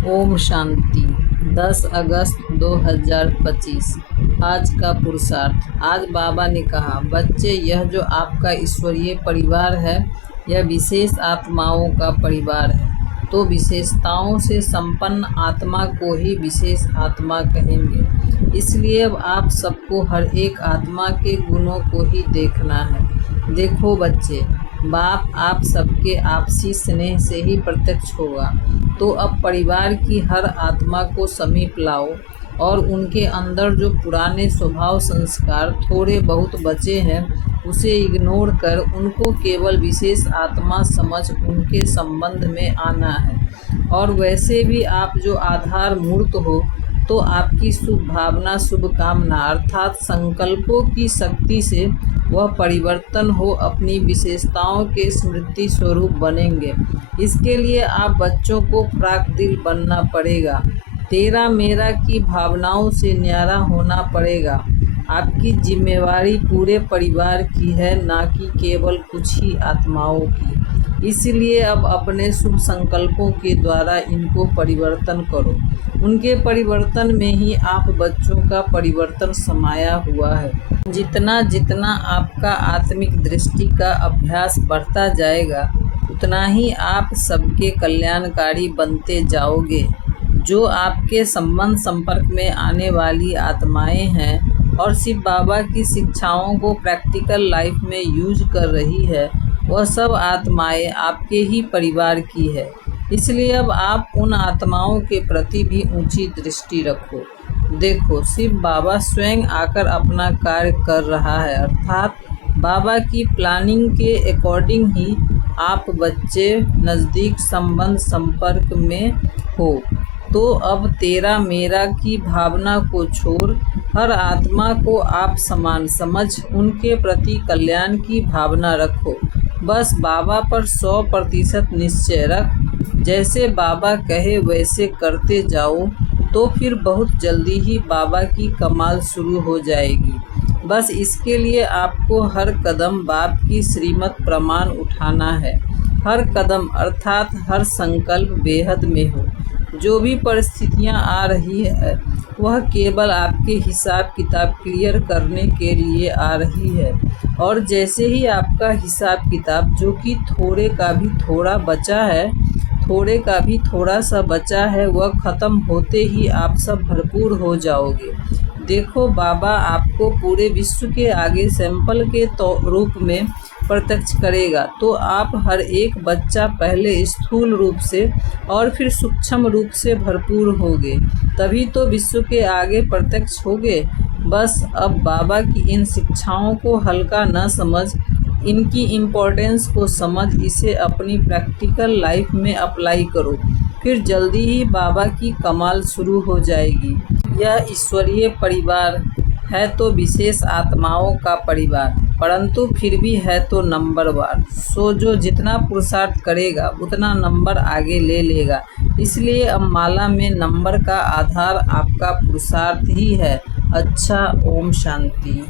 ओम शांति। 10 अगस्त 2025। आज का पुरुषार्थ। आज बाबा ने कहा, बच्चे, यह जो आपका ईश्वरीय परिवार है, यह विशेष आत्माओं का परिवार है। तो विशेषताओं से संपन्न आत्मा को ही विशेष आत्मा कहेंगे। इसलिए अब आप सबको हर एक आत्मा के गुणों को ही देखना है। देखो बच्चे, बाप आप सबके आपसी स्नेह से ही प्रत्यक्ष होगा। तो अब परिवार की हर आत्मा को समीप लाओ और उनके अंदर जो पुराने स्वभाव संस्कार थोड़े बहुत बचे हैं, उसे इग्नोर कर उनको केवल विशेष आत्मा समझ उनके संबंध में आना है। और वैसे भी आप जो आधार मूर्त हो, तो आपकी शुभ भावना, शुभकामना अर्थात संकल्पों की शक्ति से वह परिवर्तन हो अपनी विशेषताओं के स्मृति स्वरूप बनेंगे। इसके लिए आप बच्चों को फ्राक दिल बनना पड़ेगा। तेरा मेरा की भावनाओं से न्यारा होना पड़ेगा। आपकी जिम्मेवारी पूरे परिवार की है, ना कि केवल कुछ ही आत्माओं की। इसलिए अब अपने शुभ संकल्पों के द्वारा इनको परिवर्तन करो। उनके परिवर्तन में ही आप बच्चों का परिवर्तन समाया हुआ है। जितना जितना आपका आत्मिक दृष्टि का अभ्यास बढ़ता जाएगा, उतना ही आप सबके कल्याणकारी बनते जाओगे। जो आपके संबंध संपर्क में आने वाली आत्माएं हैं और शिव बाबा की शिक्षाओं को प्रैक्टिकल लाइफ में यूज कर रही है, वह सब आत्माएं आपके ही परिवार की है। इसलिए अब आप उन आत्माओं के प्रति भी ऊंची दृष्टि रखो। देखो, शिव बाबा स्वयं आकर अपना कार्य कर रहा है, अर्थात बाबा की प्लानिंग के अकॉर्डिंग ही आप बच्चे नज़दीक संबंध संपर्क में हो। तो अब तेरा मेरा की भावना को छोड़ हर आत्मा को आप समान समझ उनके प्रति कल्याण की भावना रखो। बस बाबा पर 100% निश्चय रख। जैसे बाबा कहे वैसे करते जाओ, तो फिर बहुत जल्दी ही बाबा की कमाल शुरू हो जाएगी। बस इसके लिए आपको हर कदम बाप की श्रीमत प्रमाण उठाना है। हर कदम अर्थात हर संकल्प बेहद में हो। जो भी परिस्थितियां आ रही है, वह केवल आपके हिसाब किताब क्लियर करने के लिए आ रही है। और जैसे ही आपका हिसाब किताब, जो कि थोड़े का भी थोड़ा बचा है, थोड़े का भी थोड़ा सा बचा है, वह ख़त्म होते ही आप सब भरपूर हो जाओगे। देखो, बाबा आपको पूरे विश्व के आगे सैंपल के रूप में प्रत्यक्ष करेगा। तो आप हर एक बच्चा पहले स्थूल रूप से और फिर सूक्ष्म रूप से भरपूर होगे, तभी तो विश्व के आगे प्रत्यक्ष होगे। बस अब बाबा की इन शिक्षाओं को हल्का न समझ, इनकी इम्पोर्टेंस को समझ, इसे अपनी प्रैक्टिकल लाइफ में अप्लाई करो। फिर जल्दी ही बाबा की कमाल शुरू हो जाएगी। यह ईश्वरीय परिवार है तो विशेष आत्माओं का परिवार, परंतु फिर भी है तो नंबरवार। सो जो जितना पुरुषार्थ करेगा उतना नंबर आगे ले लेगा। इसलिए अब माला में नंबर का आधार आपका पुरुषार्थ ही है। अच्छा, ओम शांति।